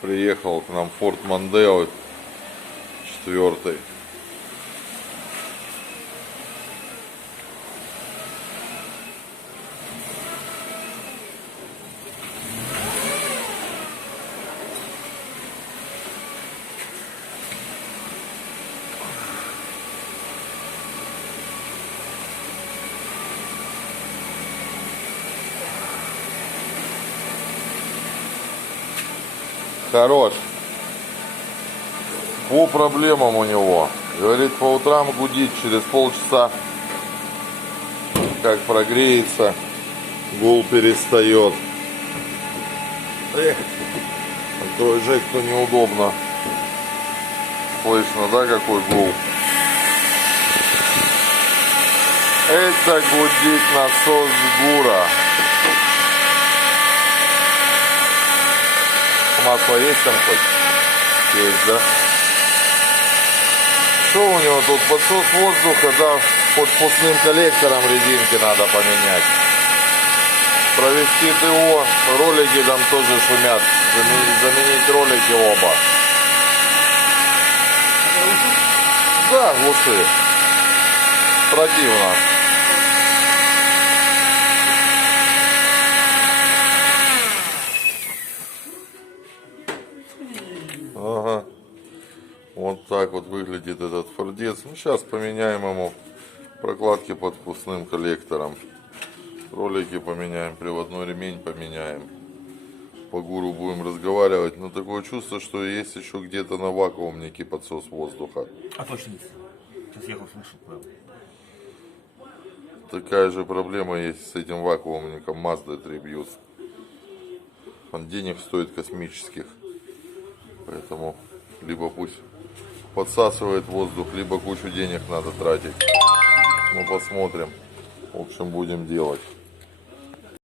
Приехал к нам Ford Mondeo 4. Хорош. По проблемам у него. Говорит, по утрам гудит, через полчаса, как прогреется, гул перестает. Эх, такой жесть-то неудобно. Слышно, да, какой гул? Это гудит насос ГУРа. Масло есть там хоть? Есть, да? Что у него тут? Подсос воздуха, да, под впускным коллектором резинки надо поменять. Провести ТО, ролики там тоже шумят. Заменить ролики оба. Да, глуши. Противно. Ага. Вот так вот выглядит этот фордец. Ну, сейчас поменяем ему прокладки под впускным коллектором. Ролики поменяем, приводной ремень поменяем. По ГУРу будем разговаривать. Но такое чувство, что есть еще где-то на вакуумнике подсос воздуха. А точно есть. Сейчас ехал, слышал, прям. Такая же проблема есть с этим вакуумником Mazda Tribute. Он денег стоит космических. Поэтому либо пусть подсасывает воздух, либо кучу денег надо тратить. Ну, посмотрим. В общем, будем делать.